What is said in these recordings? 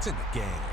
points in the game.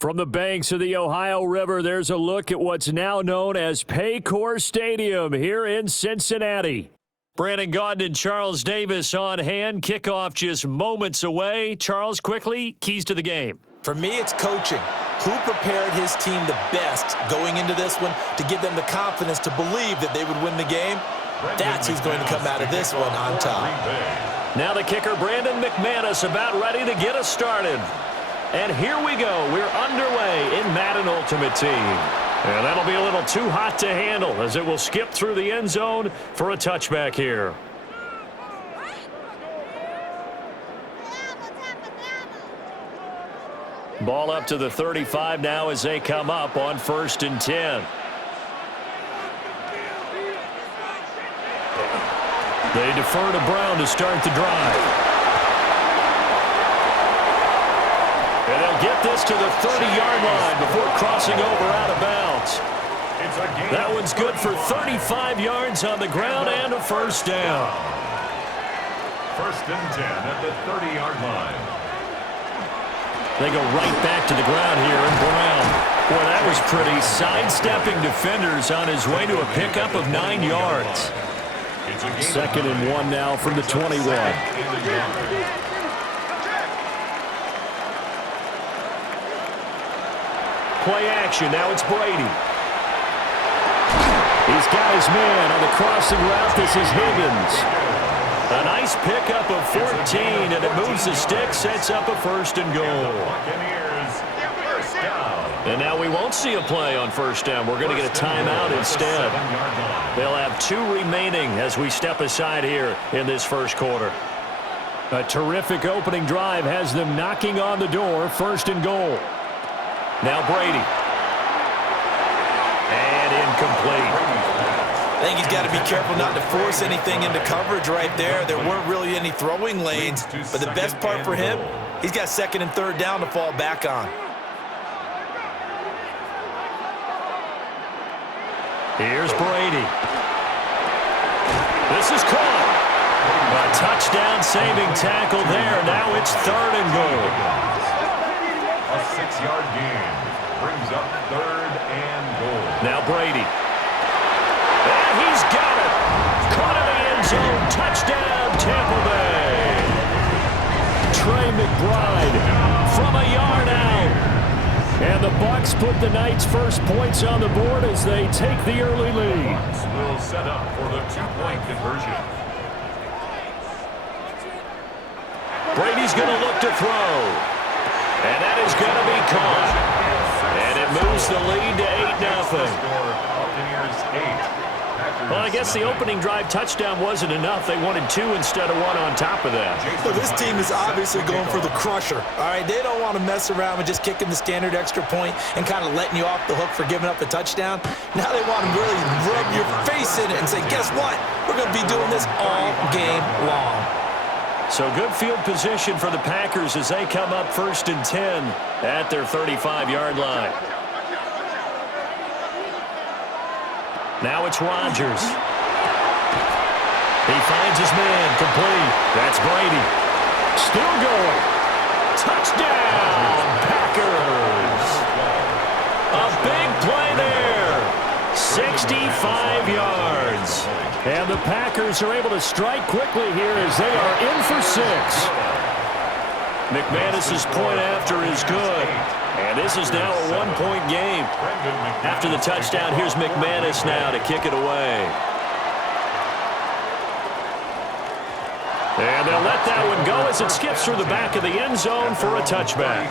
From the banks of the Ohio River, there's a look at what's now known as Paycor Stadium here in Cincinnati. Brandon Gaudin and Charles Davis on hand. Kickoff just moments away. Charles, quickly, keys to the game. For me, it's coaching. Who prepared his team the best going into this one to give them the confidence to believe that they would win the game? That's who's going to come out of this one on top. Now the kicker, Brandon McManus, about ready to get us started. And here we go. We're underway in Madden Ultimate Team. And that'll be a little too hot to handle as it will skip through the end zone for a touchback here. Ball up to the 35 now as they come up on 1st and 10. They defer to Brown to start the drive. And they'll get this to the 30-yard line before crossing over out of bounds. That one's good for 35 yards on the ground and a first down. 1st and 10 at the 30-yard line. They go right back to the ground here, and Brown. Boy, that was pretty. Sidestepping defenders on his way to a pickup of 9 yards. 2nd and 1 now from the 21. Play action. Now it's Brady. He's got his man on the crossing route. This is Higgins. A nice pickup of 14, and it moves the stick, sets up a 1st and goal. And now we won't see a play on 1st down. We're going to get a timeout instead. They'll have 2 remaining as we step aside here in this first quarter. A terrific opening drive has them knocking on the door. 1st and goal. Now Brady. And incomplete. I think he's got to be careful not to force anything into coverage right there. There weren't really any throwing lanes, but the best part for him, he's got 2nd and 3rd down to fall back on. Here's Brady. This is caught. A touchdown saving tackle there. Now it's 3rd and goal. A 6-yard gain brings up 3rd and goal. Now Brady. And he's got it. Caught in the end zone. Touchdown, Tampa Bay. Trey McBride from a yard out. And the Bucs put the Knights' first points on the board as they take the early lead. Bucs will set up for the 2-point conversion. Brady's going to look to throw. And that is going to be caught. And it moves the lead to 8-0. Well, I guess the opening drive touchdown wasn't enough. They wanted 2 instead of 1 on top of that. So this team is obviously going for the crusher. All right, they don't want to mess around with just kicking the standard extra point and kind of letting you off the hook for giving up the touchdown. Now they want to really rub your face in it and say, guess what? We're going to be doing this all game long. So good field position for the Packers as they come up 1st and 10 at their 35-yard line. Now it's Rodgers. He finds his man, complete. That's Brady. Still going. Touchdown, Packers. A big play there. 65 yards. And the Packers are able to strike quickly here as they are in for 6. McManus's point after is good. And this is now a 1-point game. After the touchdown, here's McManus now to kick it away. And they'll let that one go as it skips through the back of the end zone for a touchback.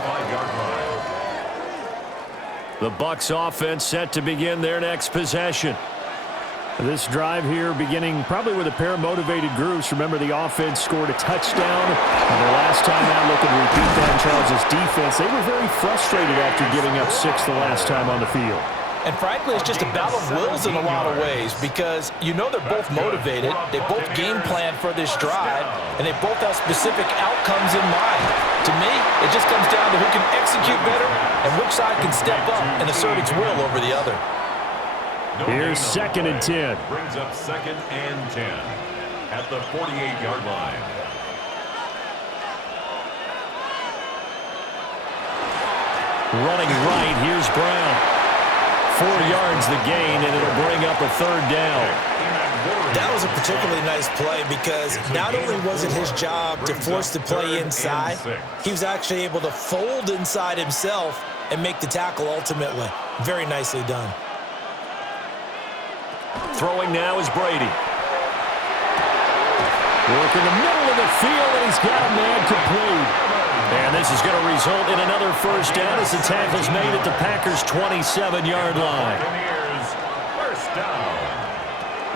The Bucs offense set to begin their next possession. This drive here beginning probably with a pair of motivated groups. Remember, the offense scored a touchdown. And the last time out, looking to repeat that in Charles' defense, they were very frustrated after giving up 6 the last time on the field. And frankly, it's just a battle of wills in a lot of ways because you know they're both motivated. They both game plan for this drive, and they both have specific outcomes in mind. To me, it just comes down to who can execute better and which side can step up and assert its will over the other. Here's 2nd and 10. Brings up 2nd and 10 at the 48-yard line. Running right, here's Brown. 4 yards the gain, and it'll bring up a third down. That was a particularly nice play because not only was it his job to force the play inside, he was actually able to fold inside himself and make the tackle ultimately. Very nicely done. Throwing now is Brady. Work in the middle of the field, and he's got a man complete. And this is going to result in another first down as the tackle's made at the Packers' 27-yard line. First down.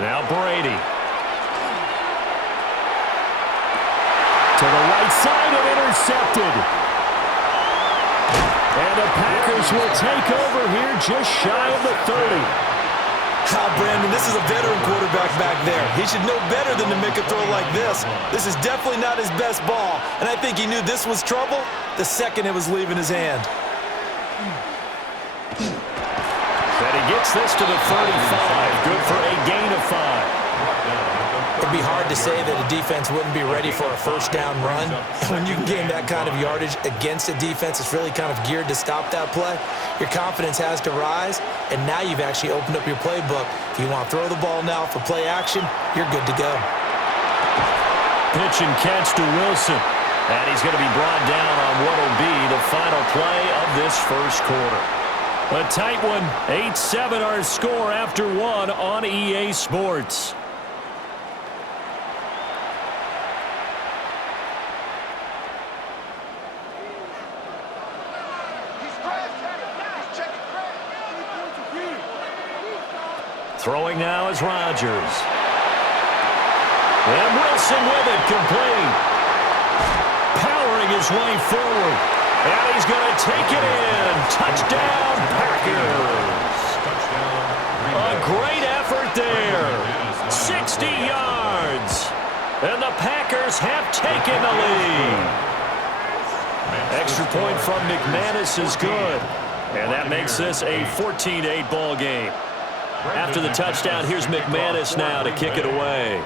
Now Brady. To the right side and intercepted. And the Packers will take over here just shy of the 30. Brandon, this is a veteran quarterback back there. He should know better than to make a throw like this. This is definitely not his best ball, and I think he knew this was trouble the second it was leaving his hand. And he gets this to the 35. Good for a gain of 5. It'd be hard to say that a defense wouldn't be ready for a first down run. And when you can gain that kind of yardage against a defense that's really kind of geared to stop that play, your confidence has to rise, and now you've actually opened up your playbook. If you want to throw the ball now for play action, you're good to go. Pitch and catch to Wilson. And he's going to be brought down on what will be the final play of this first quarter. A tight one, 8-7 our score after 1 on EA Sports. Throwing now is Rodgers. And Wilson with it, complete. Powering his way forward. And he's going to take it in. Touchdown, Packers. A great effort there. 60 yards. And the Packers have taken the lead. Extra point from McManus is good. And that makes this a 14-8 ball game. After the touchdown, here's McManus now to kick it away.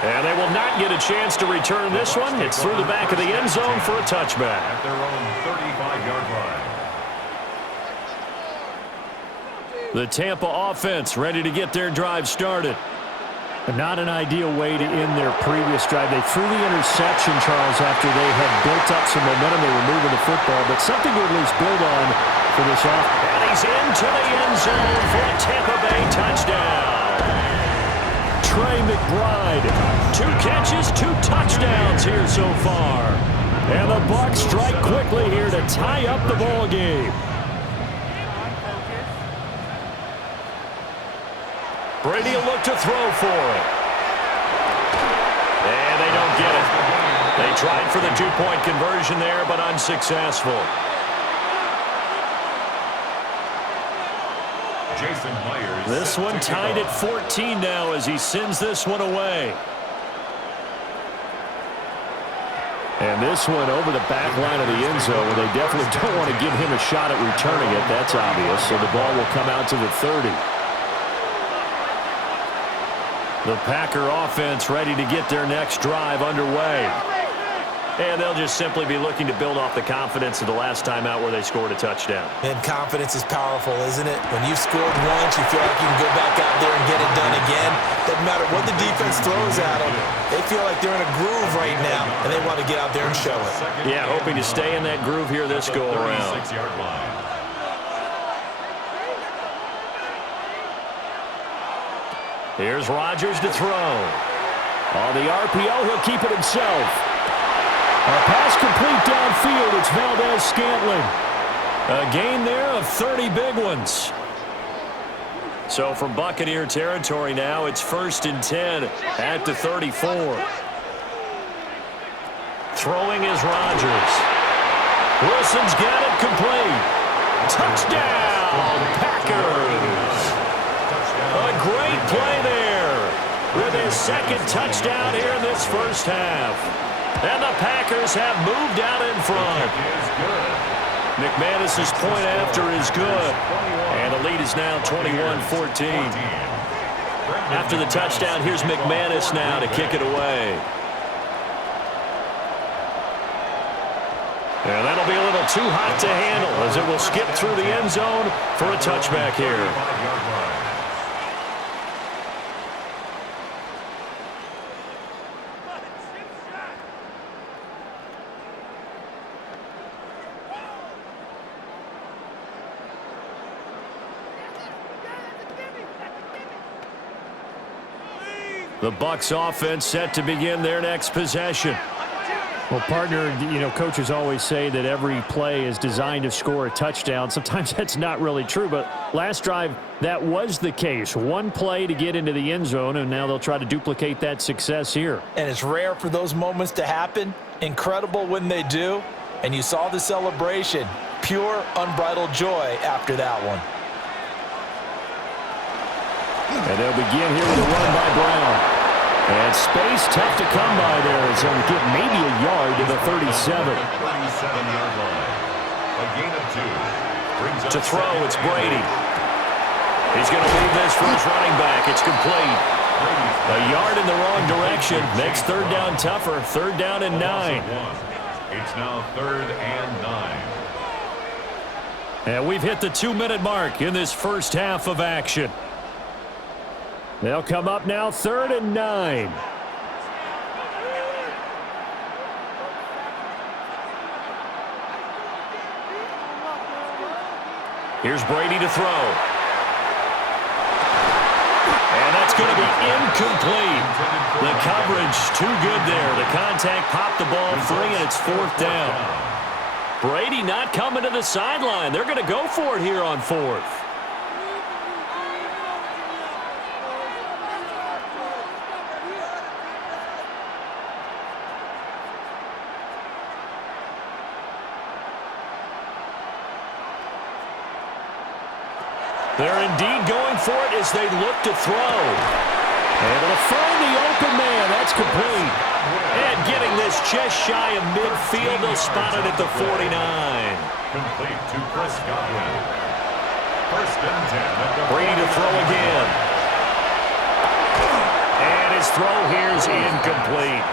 And they will not get a chance to return this one. It's through the back of the end zone for a touchback. At their own 35-yard line. The Tampa offense ready to get their drive started. Not an ideal way to end their previous drive. They threw the interception, Charles, after they had built up some momentum. They were moving the football, but something to at least build on for this offense. And he's into the end zone for a Tampa Bay touchdown. Trey McBride, 2 catches, 2 touchdowns here so far. And the Bucs strike quickly here to tie up the ball game. Brady will look to throw for it. And they don't get it. They tried for the 2-point conversion there, but unsuccessful. Jason Myers. This one tied at 14 now as he sends this one away. And this one over the back line of the end zone. They definitely don't want to give him a shot at returning it. That's obvious. So the ball will come out to the 30. The Packer offense ready to get their next drive underway. And they'll just simply be looking to build off the confidence of the last time out where they scored a touchdown. And confidence is powerful, isn't it? When you've scored once, you feel like you can go back out there and get it done again. Doesn't matter what the defense throws at them. They feel like they're in a groove right now, and they want to get out there and show it. Yeah, hoping to stay in that groove here this go-around. 36-yard line. Here's Rodgers to throw. On the RPO, he'll keep it himself. A pass complete downfield. It's Valdez-Scantling. A gain there of 30 big ones. So from Buccaneer territory now, it's 1st and 10 at the 34. Throwing is Rodgers. Wilson's got it complete. Touchdown, Packers. A great play there with his 2nd touchdown here in this first half. And the Packers have moved out in front. McManus's point after is good. And the lead is now 21-14. After the touchdown, here's McManus now to kick it away. And that'll be a little too hot to handle as it will skip through the end zone for a touchback here. The Bucs offense set to begin their next possession. Well, partner, coaches always say that every play is designed to score a touchdown. Sometimes that's not really true, but last drive, that was the case. One play to get into the end zone, and now they'll try to duplicate that success here. And it's rare for those moments to happen. Incredible when they do. And you saw the celebration. Pure, unbridled joy after that one. And they'll begin here with a run by Brown. And space tough to come by there. It's going to get maybe a yard to the 37. 37-yard line. A gain of 2. To throw, it's Brady. He's going to leave this for his running back. It's complete. A yard in the wrong direction. Makes third down tougher. Third down and 9. It's now 3rd and 9. And we've hit the 2-minute mark in this first half of action. They'll come up now 3rd and 9. Here's Brady to throw. And that's going to be incomplete. The coverage too good there. The contact popped the ball free, and it's 4th down. Brady not coming to the sideline. They're going to go for it here on 4th. They're indeed going for it as they look to throw. Able to find the open man. That's complete. And getting this just shy of midfield. They'll spot it at the 49. Complete to Chris Godwin. 1st and 10. Brady to throw again. And his throw here is incomplete.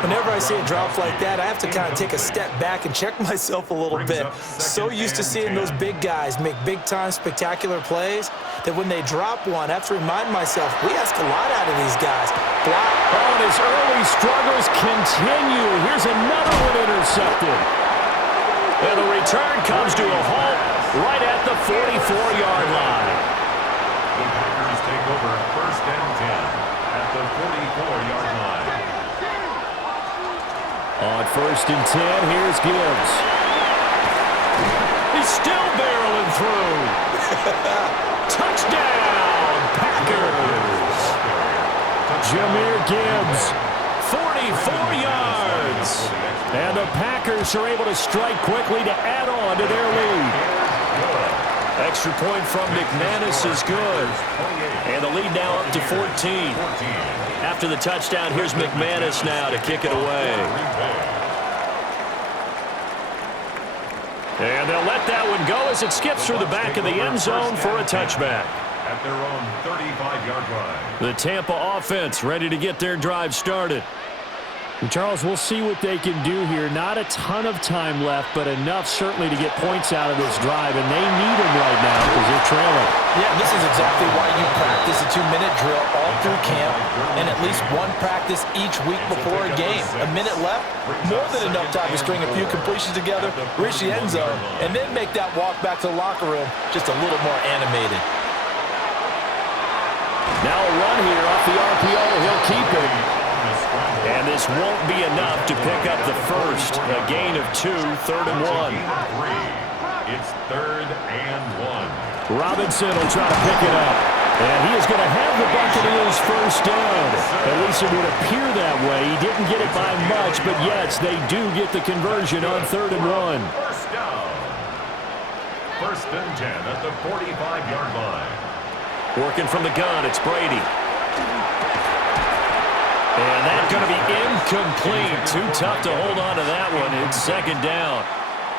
Whenever I see a drop like that, I have to kind of take a step back and check myself a little bit. So used to seeing those big guys make big-time spectacular plays that when they drop one, I have to remind myself, we ask a lot out of these guys. Block. Oh, and his early struggles continue. Here's another one intercepted. And the return comes to a halt right at the 44-yard line. The Packers take over 1st and 10 at the 44-yard line. On 1st and 10, here's Gibbs. He's still barreling through. Touchdown, Packers. Jahmyr Gibbs, 44 yards. And the Packers are able to strike quickly to add on to their lead. Extra point from McManus is good. And the lead now up to 14. After the touchdown, here's McManus now to kick it away. And they'll let that one go as it skips through the back of the end zone for a touchback. At their own 35-yard line. The Tampa offense ready to get their drive started. And Charles, we'll see what they can do here. Not a ton of time left, but enough certainly to get points out of this drive, and they need them right now because they're trailing. Yeah, this is exactly why you practice a 2-minute drill all through camp and at least one practice each week before a game. A minute left, more than enough time to string a few completions together, reach the end zone, and then make that walk back to the locker room just a little more animated. Now a run here off the RPO. He'll keep it. And this won't be enough to pick up the first. A gain of 2, 3rd and 1. It's 3rd and 1. Robinson will try to pick it up. And he is going to have the Buccaneers first down. At least it would appear that way. He didn't get it by much, but yes, they do get the conversion on 3rd and 1. First down. 1st and 10 at the 45-yard line. Working from the gun, it's Brady. And that's going to be incomplete. Too tough to hold on to that one. It's 2nd down.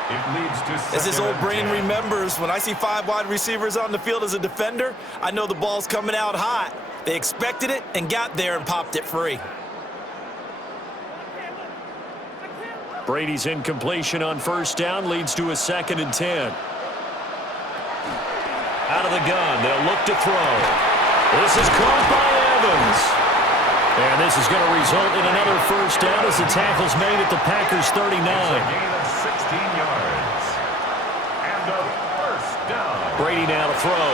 It leads to As his old brain remembers, when I see 5 wide receivers on the field as a defender, I know the ball's coming out hot. They expected it and got there and popped it free. Brady's incompletion on first down leads to a 2nd and 10. Out of the gun, they'll look to throw. This is caught by Evans. And this is going to result in another first down as the tackle's made at the Packers' 39. It's a gain of 16 yards. And a first down. Brady now to throw.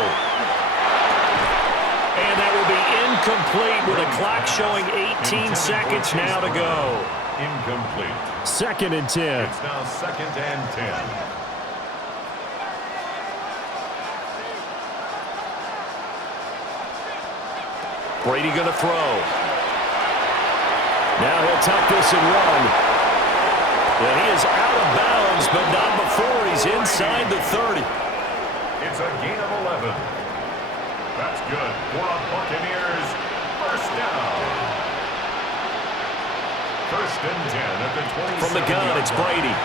And that will be incomplete with a clock showing 18 seconds now to go. Incomplete. 2nd and 10. It's now 2nd and 10. Brady going to throw. Now he'll tuck this and run. And he is out of bounds, but not before he's inside the 30. It's a gain of 11. That's good for a Buccaneers first down. 1st and 10 at the 27. From the gun, it's Brady.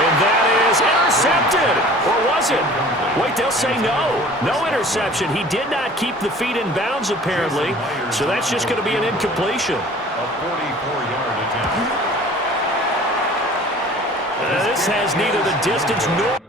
And that is intercepted. Or was it? Wait, they'll say no. No interception. He did not keep the feet in bounds, apparently. So that's just going to be an incompletion. A 44-yard attempt. This has neither the distance nor...